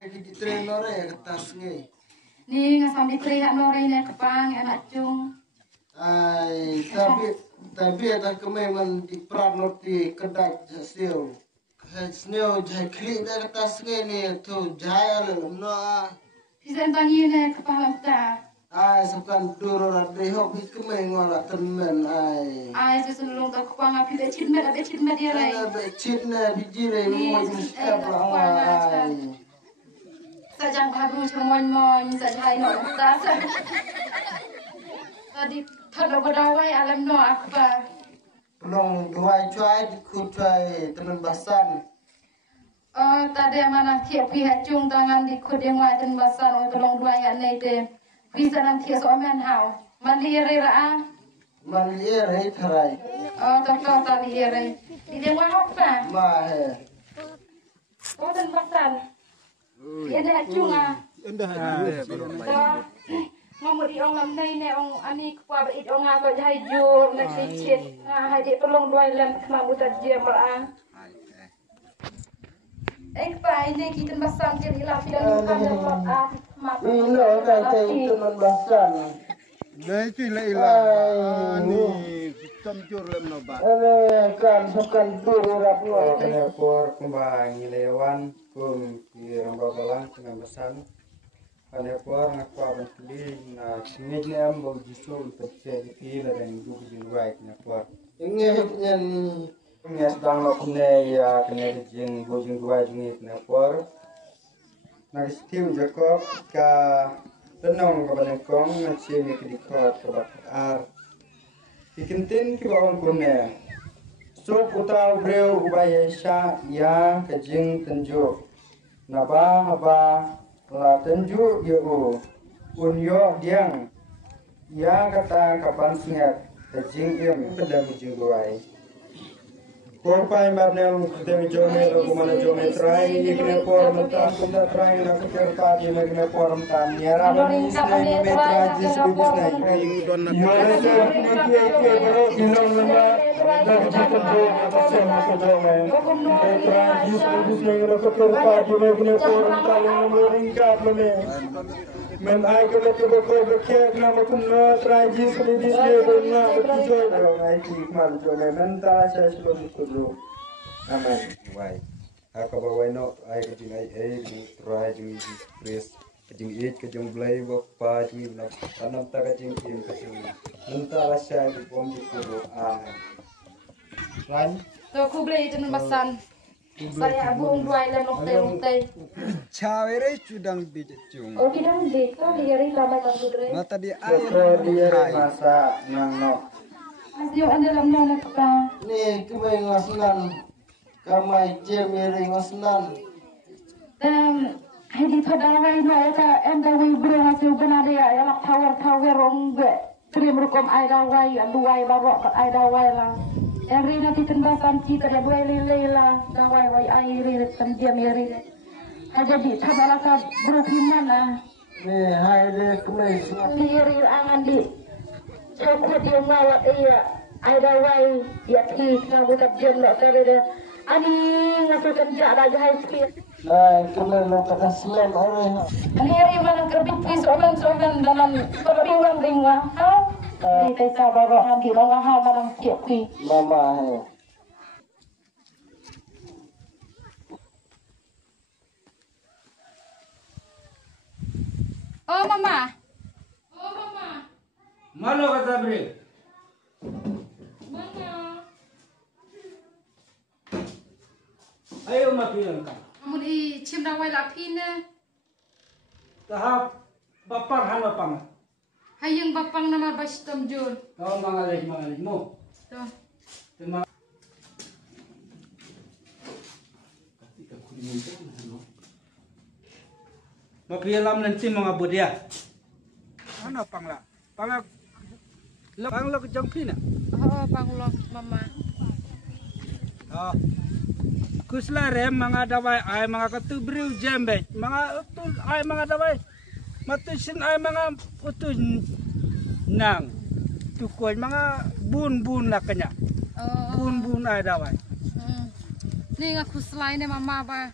Di tren nore kertas nge. Ni ngasam di tren hak nore ni kepang anak cung. Ai tapi ada kememan di prano di kedai hasil. Hasil jai klik dah kertas nge ni tu jaya lelum no. Bisa tangi ni kepala ta. Ai sekan duro radri hok di kemengora temen ai. Ai sesulung tak kepang api dah cit dia lai. Cit na biji le mo mesti apa ai. Sajang kabru cemoy sajai no ta. Tadi thado badawai alam no apa. Long dua cuai ku cuai temen basan. Tadi mana tiap pihak cung tangan di kudeng wajan basan tolong dua ya nei te. Bisa nanti soaman hau. Mandiri ra. Mandiri tharai. Tok tadi ere. Di deng wa hok pa. Ma he. Dan basan. Dia dah cung ngomong di orang lam ni orang ani kuat berit orang apa jahai jur nak dicet hai dia tolong dua lam kena buat dia merah pa ini kita basam jadi lah film bukan dapat Ilo kata itu membasan. Dah itu ilah ni campur lem nobat. Kan bukan turu rapuh. Kena por kembang lewan kum kirang babalang dengan besan. Kena por ngakwa bantli na ngejli am bau jisul percaya di dan ibu jinwai kena por. Ingehnya ni. Nges dang lo kena ya kena jing bu jinwai jingi kena por. Nak stiu Jacob ka tenong ka balengkong na chimi kidikot ka bakar. Ikintin ki bawang kune. So putal breu ubaya sha ya kajing tenju. Naba haba la tenju yo unyo diang. Ya kata kapan singat kajing im pedang jing duai. Korpai mabnel temi jome lo kumana jome trai ikne por mata kunda trai na kuker padi megne por mata niara bani isne me trai jis bibis nai Ing don nak. yore se ne ke bero inong nanda da jitu jo sen ko jome me trai jis bibis nai lo kuker padi megne por mata lo ringkat lo me men ai ko le ko ke na mo kun no trai jis bibis ne ko na ko jo lo ai ki mal jo me men ta sa slo ko amen wai aku bawa no ai ke jing ai try jing press jing it ke jing blai bo pa jing na tanam ta ke jing kim ke jing nenta rasa di pom di ko ran to ku blai itu basan saya buung dua lam lontai Cawere cudang biji cung. tidak di to dia ri tambah kudre Mata di dia air. masa nang no asio anda lam no nak pa Ni kemai ngasnan. Kamai jemiri ngasnan. dan hedi thada wai no ka anda wi bro hasil benade ya lak tower rong be trim rukom ai da wai duai barok kat ai da wai la eri nanti tembasan kita dia duai lela da wai ai ri tam dia meri jadi thabala ka bro mana Ni hai de kemai sunat. diri angan di cokot yang ngawat iya ada wai ya ti ngabu tak jam nak kare ani ngasukan jak dah jahai sikit Ai kemai lo tak aslan ore. diri mana kerbit soalan dalam ringwa ha ni tai sabar nanti long ha dalam kiek kui Mama he. oh mama Malo kata beri. Ayo mapilan ka. mudi chimra wai la pina Tahap bapang han bapang. hayang bapang nama bastam jur Kau mangalih mo. to Terima. Mapialam nanti mga budya. Ano pangla? Pangla ke jangkina. oh pangulok mama Ah. Kuslare mga dawai ay mga katubriw jembe. Mga utul ay mga dawai. Matusin ay mga utul nang tukoy mga bun la kanya. Bun ay dawai. ni ngaku selain mama ba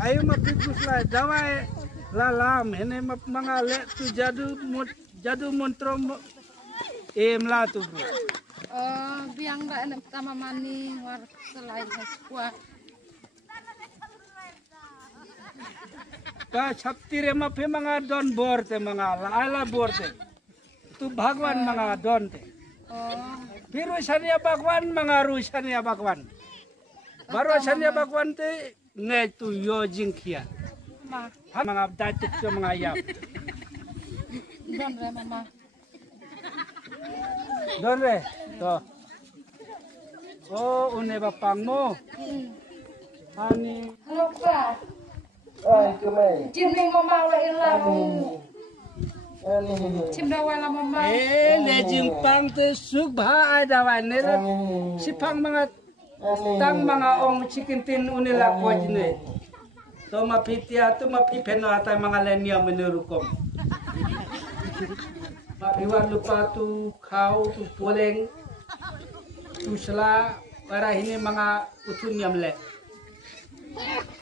Ayo mapipus lah, dawai lalam, ini mga le tu jadu montro lah tu bro. Biang dah nak pertama mani war selain sekua. Ka chaptire mapi mga don bor te mga laala bor te. Tu Bhagwan mga don te. Biru sania Bhagwan mga ru sania Bhagwan. Baru sania Bhagwan te ngay tu yo jingkia. Mga datuk sa mga yap. Don re mama. Don re. To. Oh, une bapang mo. Ani. Halo pa. Ay, kemay. Cimning mama la ilang. Cimdawa la mama. Le jimpang te subha adawan ne. Sipang mga tang mga ong chikintin unila ko jine. To mapitia to mapipeno atay mga lenya menurukom. Mapiwan lupa tu kau tu poleng tu sela para ini mga utun yamle.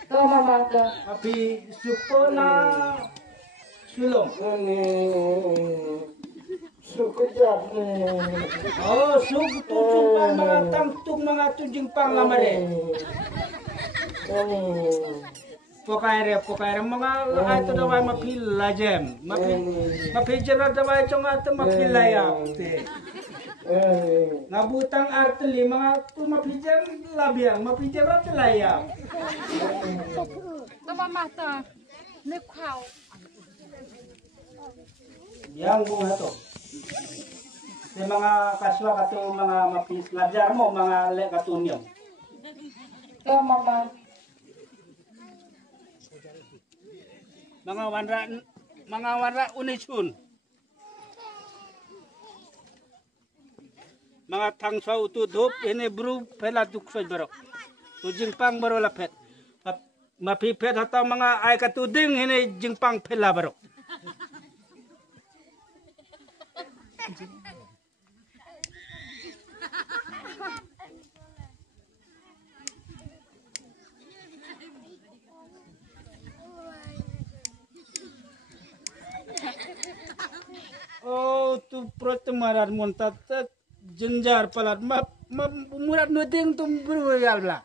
To mama ka. Mapi suko na sulong. Sukujat ni. Oh, suk tu jumpang mga tangtung mga tujing pang lamare. Pokaire mga lahat to dawai mapil lajem. Mapi jera dawai chong at mapil layap te. Nabutang arteli mga tu mapijan labiang mapijan at layap. To mama ta. Ni khao. Yang bunga to. Sa mga kaswa kato mga mapis ngajar mo mga le katunyong. To mama. Mga wanra unisun. Mga tangswa utudop ini bru pela duksoy barok. Tujingpang baro lapet. Mapipet atau mga ay katuding ini jingpang pela barok. Oh, tu protemaran montat jenjar palat murad nuding tu berwal bla.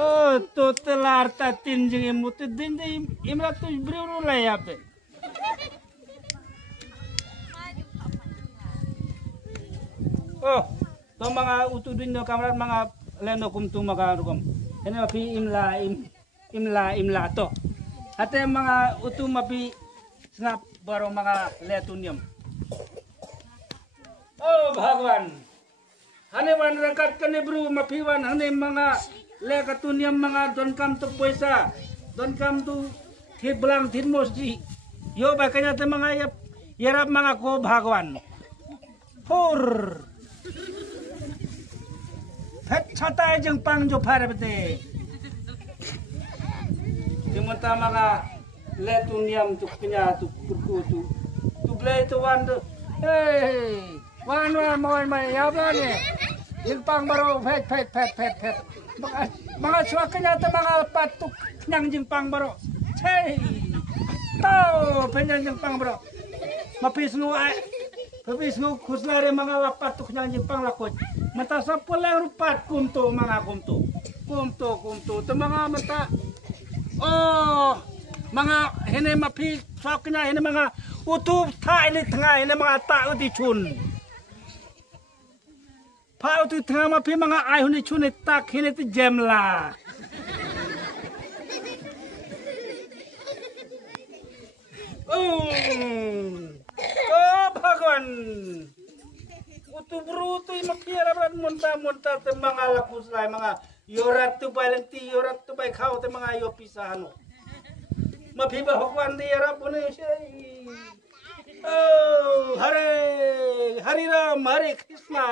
Oh, tu telar tatin jeng imut din imra tu beruru layap. Oh, to mga utudin no kamrat mga leno kumtu mga rukom. Ini mapi imla to. Ate mga utu mapi snap baru mga letunium. Oh Bhagwan. Hane wan rangkat kene bro mapiwan hane mga lekatunium mga don kam to poisa. Don kam tu hiblang tinmosji. Yo bakanya te mga yarap mga ko Bhagwan. Pur. Pet chata jeng pang jo pare bete. Dimunta mga letuniam tu kenya tu kurku tu blay tu wan tu. Hey, wan moy ya bane. Jeng pang baro pet. Mga suwa kenya tu mga patuk nyang jeng pang baro. Hey. Tao penyan jeng pang baro. Mapis nu kuslare mga patuk nyang jeng pang lakot. Mata sa pulang rupat kumto mga kumto to mga mata oh mga hene mapi sakna hene mga utub ta ini tengah hene mga tao di chun pa utu tengah mapi mga ai huni chun tak hene ti jemla oh Bhagwan utubru tu makiara berat monta te mga lakus lai mga yorat tu balenti yorat tu bai khau te mga yo pisahano mapiba hokwan di ara pune sei oh Hare Ram Hare Krishna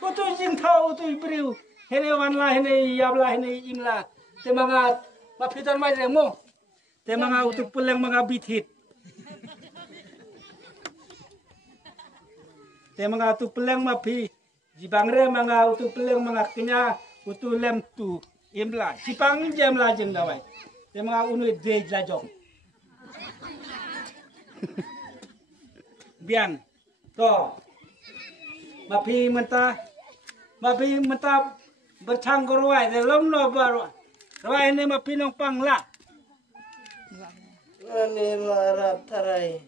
utu jing thau utu ibriu hene wanla hene yabla hene imla te mga mapitan mai remo te mga utu pulang mga bithit Te mga tu peleng mapi. Jibangre mga utu peleng mga kenya utu lem tu imla. Sipang jem la jeng dawai. Te mga unu dej la jong. Bian. To. Mapi menta bertang korwai de lom no baru. Rawai ini mapi nong pang la. Ani larap tarai.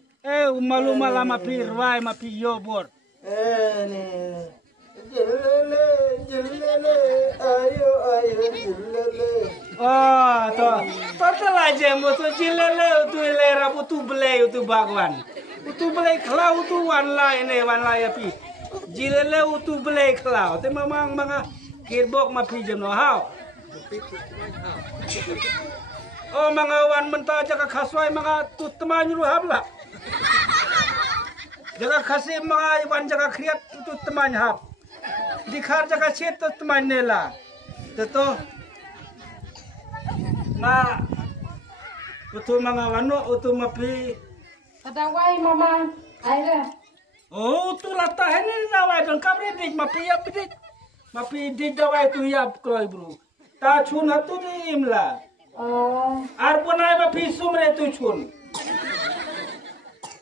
Malu malam mapi rawai mapi yobor. Ani. Jelele, ayo jelele. Oh, total aja moto jelele utu lera utu belai utu bagwan. Utu belai kelau utu wan la api. Jelele utu belai kelau. Te mamang mga kirbok mapi jeno hao. Oh, mga wan menta jaga kaswai mga tu teman nyuruh habla. Jaga kasih mga wan jaga kriat tu teman hab. Dikhar jaga chet tu teman nela. Teto na utu mga wano utu mapi. Kadawai mama, aira. Oh, tu lata ini dawai dan kamri dik mapi ya bidik. Mapi dik dawai tu ya kloi bro. Ta chun hatu ni imla. Oh, Arpunai mapi sumre tu chun.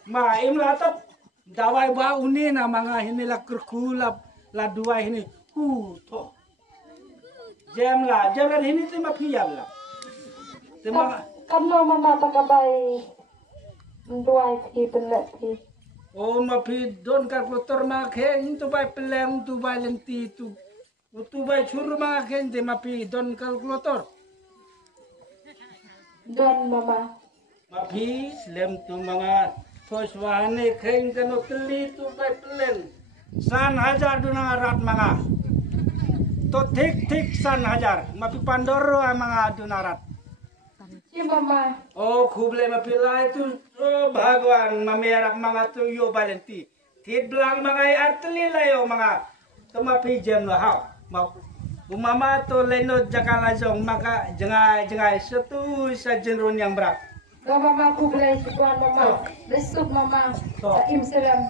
Ma imla tap dawai ba uni na mga ini la kerkulap la dua ini. To. Jam la ini tu mapi ya la. Tema kano mama takabay duay ti pelet ti. oh mapi don kalkulator makin tu bay peleng tu bay lenti tu bay chur makin te mapi don kalkulator Don mama. mapi lem tu mga poswane keng kano teli tu bay peleng 3,000 dunang arat mga to tik san hajar mapi pandoro mga dunarat. Si mama. Oh, kuble mapilai tu oh Bhagwan mamerak mga tu yo balenti. Tit belang mga arteli layo mga tumapi jam lah hau. Bumama tu leno jakala jong maka jengai satu sajenrun yang berat. Ga mama ku blay si kuan mama. Besok mama. To. Im salam.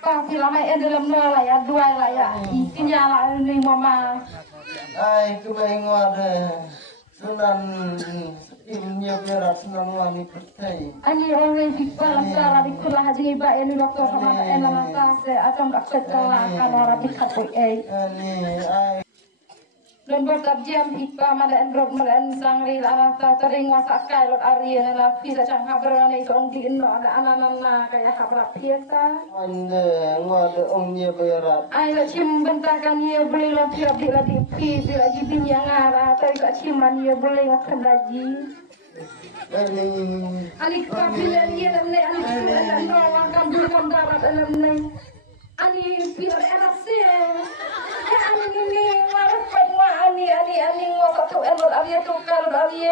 Pa pilamay dalam la ya duay la ya. Ikinya la ni mama. Ai kembali ngwade senan imnya berat senan wani pertai. Ani orang di kala di kula haji ba eni doktor sama ena kase akan akset kala akan ora dikapoi Ani ai dan berkat jam hikpa mala endrok mala sangri ala ta tering wasa kai lot arian ala pisa chang habrana ni kong di no ada ananana kaya habra pieta ande ngwade ongnya berat. ai la chim bentakan ye beli lo pirap di la di pi di la jibin yang ara ta ka chiman ye beli wa kandaji Ani ali ka pilen ye lam ne ali pilen no wa kam dur kam darat alam ne ani pilar era se ya ani ni warap wa ani wa satu elor ali tu kal ali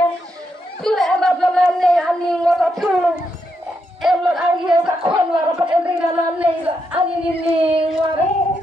pila era dalam ne ani wa satu elor ali sa kon warap endri dalam ne ani ni warap